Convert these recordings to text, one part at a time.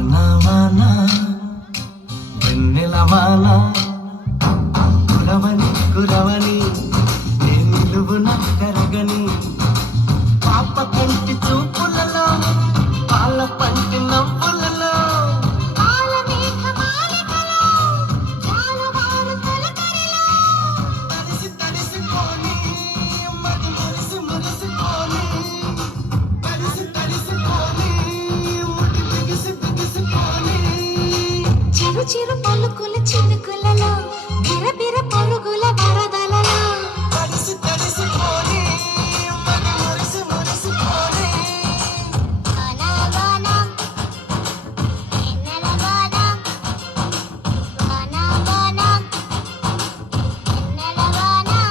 వాన వాన వెన్నెల వాన కురవని కురవని నే నిలువున కరగని పాప కంటి చూపులలో పాల పంటి నవ్వులలో తడిసి తడిసిపోని మది మురిసి మురిసిపోని తడిసి తడిసిపోని ముడి బిగిసి బిగిసిపోని చిరు చిరు పలుకుల చినుకులలో బిరబిర పరుగుల వరదలలో తడిసి తడిసిపోని మది మురిసి మురిసిపోని వానవానం ఎన్నెలవానం వానవానం ఎన్నెలవానం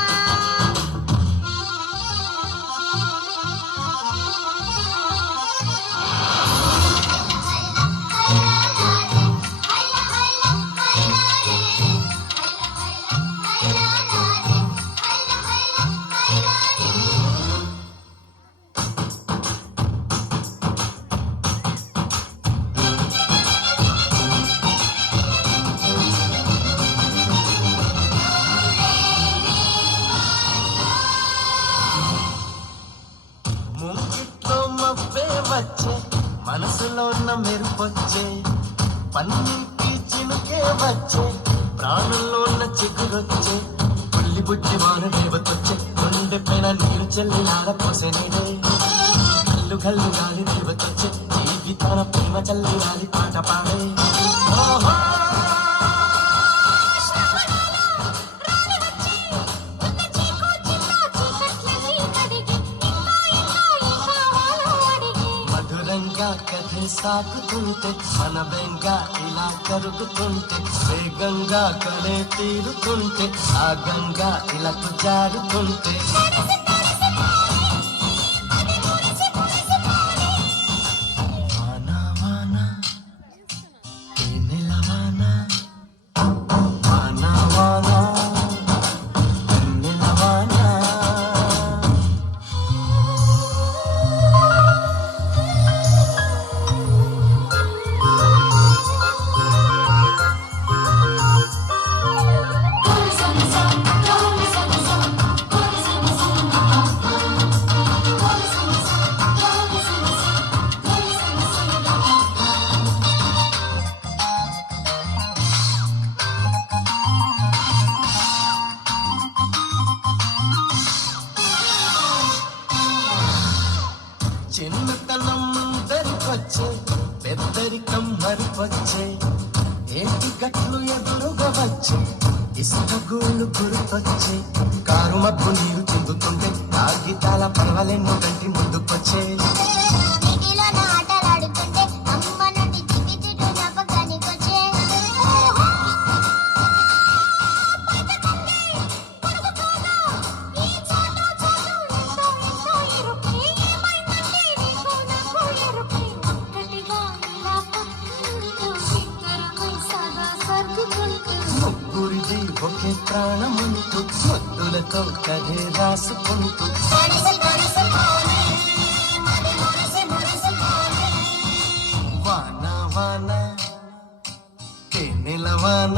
ముంగిట్లో మబ్బే వచ్చే మనసులో ఉన్న మెరుపొచ్చే పన్నీటి చినుకే వచ్చే ప్రాణంలో ఉన్న చిగురొచ్చే పుల్లి బుద్ధి వాన దేవతొచ్చే గుండె పైన నీరు చెల్లి ఆడపోసే నేడే గల్లు గల్లు గాలి దేవతొచ్చే జీవితాన ప్రేమ చల్లి గాలి పాట పాడే ఓహో మధురంగా కథే సాగుతుంటే మన బెంగ ఇలా కరుగుతుంటే వేగంగా కలే తీరుతుంటే ఆ గంగా ఇలా జారుతుంటే వాన వాన తేనెల వాన వాన వాన తేనెల వాన చిన్నతనం ముందరికొచ్చే పెద్దరికం మరిపొచ్చే ఏంటి గట్లు ఎదురుగా వచ్చే ఇసుక గూళ్ళు గుర్తొచ్చే కారు మబ్బు నీరు చెందుతుంటే కాగితాల పర్వాలేమో కంటి ముందుకొచ్చే నీటిలో నా ఆటలాడుతుంటే అమ్మ నుండి చికిచుడు జ్ఞాపకానికొచ్చే ముగ్గురిది ఒకే ప్రాణముంటూ ముద్దులతో కథే రాసుకుంటూ వాన వాన తేనెల వాన